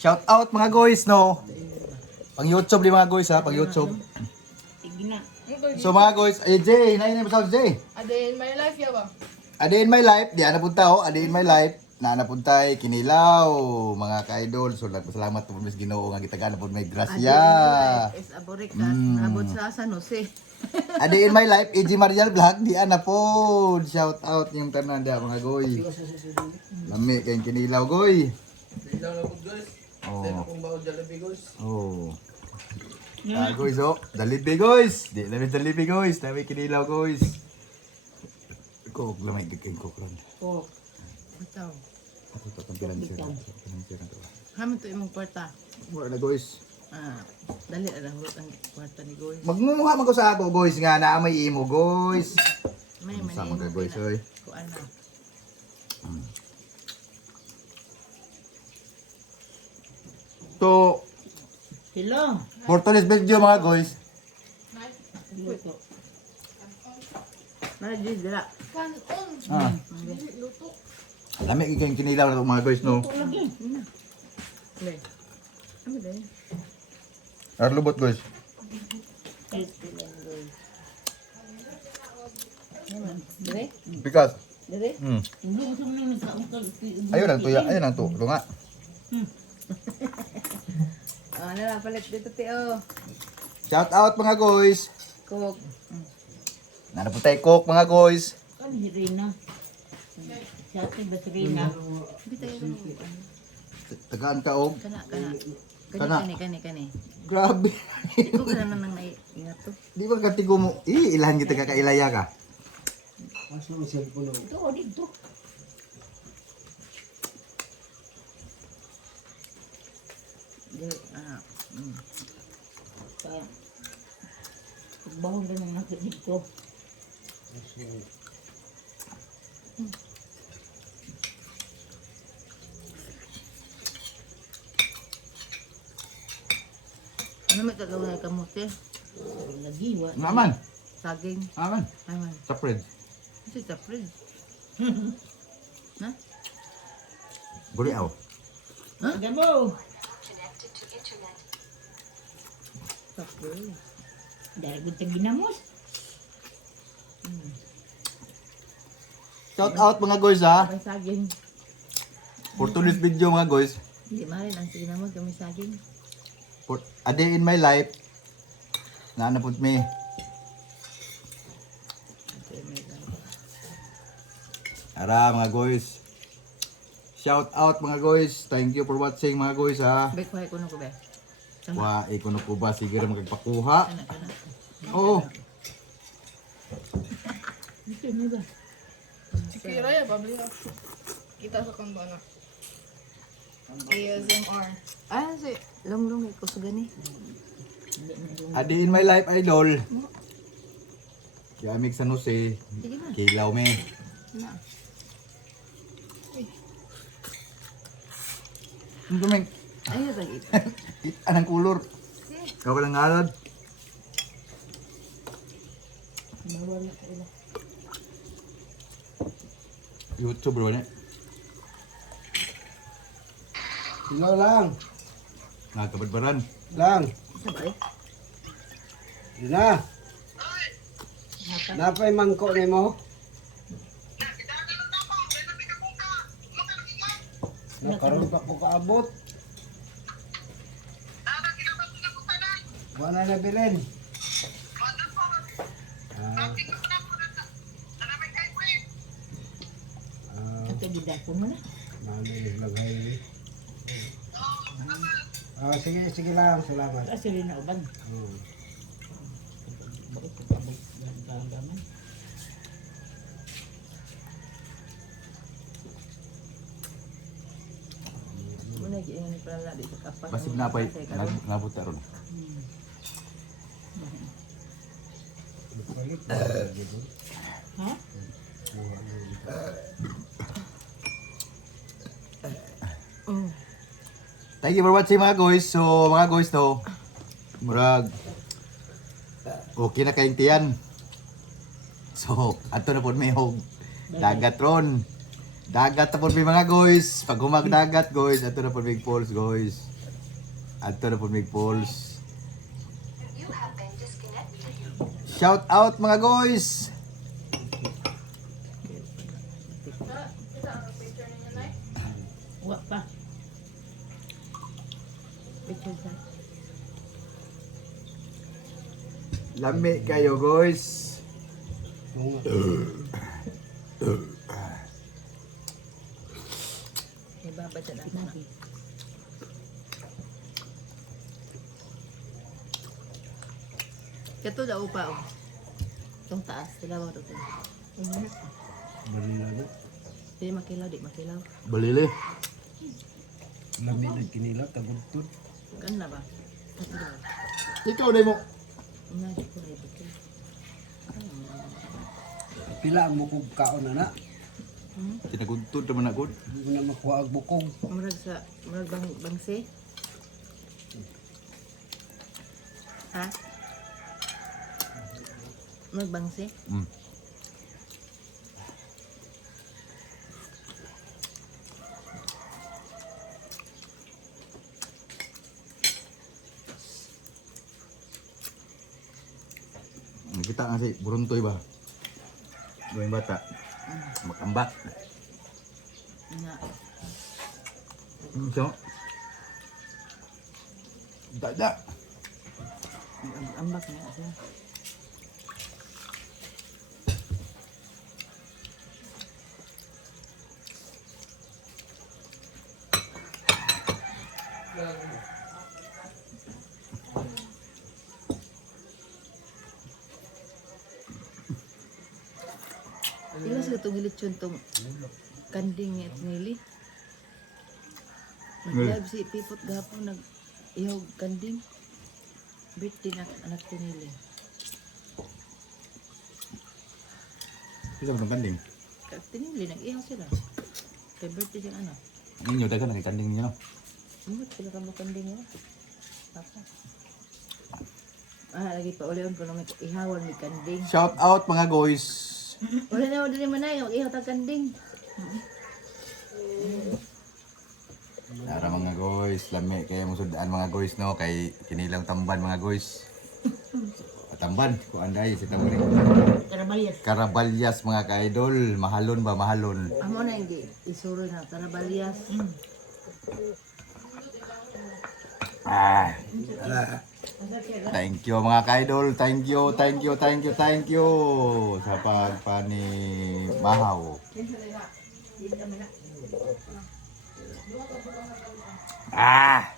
Shout out mga guys, no. Pang YouTube di mga guys ha, pang YouTube. So mga guys, Jay, nainay mo sa Jay. A day in my life, yawa. A day in my life, di na punta oh, a day in my life. Na napunta Kinilaw, mga ka-idol. So salamat po mas Ginoo nga gitagaan po may grasya. Is abore ka, nabot sa San Jose. A day in my life, AG Marial Vlog, di ana po. Shout out yung tanan dia mga goy. Lami kay Kinilaw goy. Kinilaw na po guys. Oh. Dahil akong bawal Jollibee guys. Oh. Ah, guys, oh. Dalibi, guys. Di, dalibi, guys. Dami Kinilaw, guys. Coke, lamay kay Coke ron. Oh. Bitaw. Ako to tampilan siya. Tampilan to. Haman to imong kwarta. Wala na, guys. Ah, dali ara hulot ang kwarta ni Goy. Magmumuha man ko sa ako, guys, nga na may imo, guys. May Sama ka, manimo guys, oy. kuan na. So, Hello. for today's video, mga guys. Luto. Mara di dira. Kanon. Ah, Luto. lami kay Kinilaw na to, mga guys, no. Lagi. Le. Ano ba? Arlubot, guys. Dire? Pikas. Dire? Ayun ang tuya, ayun ang tulo nga. Ah, nala palit dito tio. Shout out, mga guys. Cook. Nanaputay Coke, mga guys. Kan Rina. Sati ba si Rina? Bitay Tagaan ka, og. kana. Kana. Kani. Grabe. Di ko kana nang ingat to. Di ba katigo mo? Ilahan kita kakailaya ka. Ito o dito. Dire ah. Kaya. Pagbahon lang ang nasa dito. Ano may kagawin kamote? Nagiwa. Naman. Saging. Naman. Ayman. Sa fridge. Kasi sa fridge. Buriaw. Gabo. Sa fridge. Dahil gud ginamos. Shout out mga guys ha. May saging. For today's video mga guys. Hindi marin ang sige naman kami saging. For a day in my life. Nanapot me. Okay, may lang. Ara mga guys. Shout out mga guys. Thank you for watching mga guys ha. Bekwahe ko na ko be. Wa ikuno ko ba sige ra magpakuha. Kana. Oo. Ito na ba? Sikira ya, pabli ha. Kita sa kambana. ASMR. Ah, si long ko sa gani. A day in my life idol. Yamig San Jose. Sige na. Kilaw me. Na. Ang duming. Ay, lagi. Anang kulor. Ikaw ka lang ngalad. YouTube bro ne. Kinilaw lang. Nagkabadbaran. Lang. Sabay. Yun na. Napay mangko ni mo. Nakaroon pa ko kaabot. Wala na bilin. Ito gidako mo na. Mali lang highway. Sige lang. Salamat. Kasi Rina uban. Bakit ko pabalik ng gagaman? Muna giingin pala di sa kapas. Basig na pa'y nabot ron. Ha? Thank you for watching mga guys. So mga guys to. Murag. Okay na kayong tiyan. So, ato na po may hog. Dagat ron. Dagat na po may mga guys. Pag humagdagat guys, ato na po may falls guys. Ato na po may falls. Shout out mga guys. Wa pa. Picture sa. Lami kayo guys. Oo nga. Ibabad sa dana. Kato daw pa oh. Itong taas, sila ba ito? Bali na na. Hindi makilaw, di makilaw. Balili. Lami na kinila, tagudtod. Kan na ba? Kato daw. Ikaw na mo. Ina, di ko na ibigay. Pila ang bukog kaon na na. Kinagudtod naman ako. Hindi mo na makuha ang bukog. Murag bangse? Ha? Murag bangse? Mm. Kita nga si Buruntoy ba? Yung bata. Makambak. Ina. So, dada. Ambak niya siya. Ilas ka itong ilitsyon itong kanding at nili. Nag-live si Pipot gapon nag-ihog kanding. Birthday na anak tinili. Kita mo kanding. Kag tinili, nag-ihog sila. Kay birthday siyang anak. Ninyo dagan ang kanding niyo. Ano sila kang kanding mo? Papa. Lagi pa ulion ko na may ihawan may kanding. Shout out mga guys. Wala na dili man na yung ihaw tag kanding. Tara mga guys, lami kaya mo sudaan mga guys no kay kinilang tamban mga guys. Tamban, kuan dai si tamban. Karabalyas. Karabalyas mga ka-idol, mahalon ba mahalon. Amo na hindi isuro na tarabalyas. Ah. Thank you mga ka-idol, thank you sa pagpani mahaw. Ah.